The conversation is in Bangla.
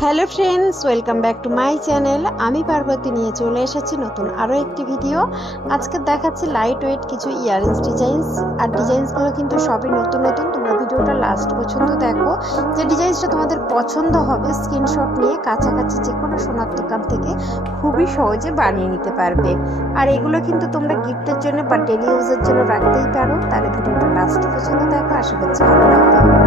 Hello friends welcome back to my channel আমি পার্বতী নিয়ে চলে এসেছি নতুন আরও একটি ভিডিও আজকে দেখাচ্ছি লাইট ওয়েট কিছু ইয়ারিংস ডিজাইনস আর ডিজাইনসগুলো কিন্তু সবই নতুন নতুন। তোমরা ভিডিওটা লাস্ট পর্যন্ত দেখো। যে ডিজাইনসটা তোমাদের পছন্দ হবে স্ক্রিনশট নিয়ে কাছাকাছি যে কোনো সোনার দোকান থেকে খুবই সহজে বানিয়ে নিতে পারবে। আর এগুলো কিন্তু তোমরা গিফটের জন্য বা ডেলি ইউজের জন্য রাখতেই পারো। তাহলে ভিডিওটা লাস্ট পর্যন্ত দেখো, আশা করছি ভালো লাগবে।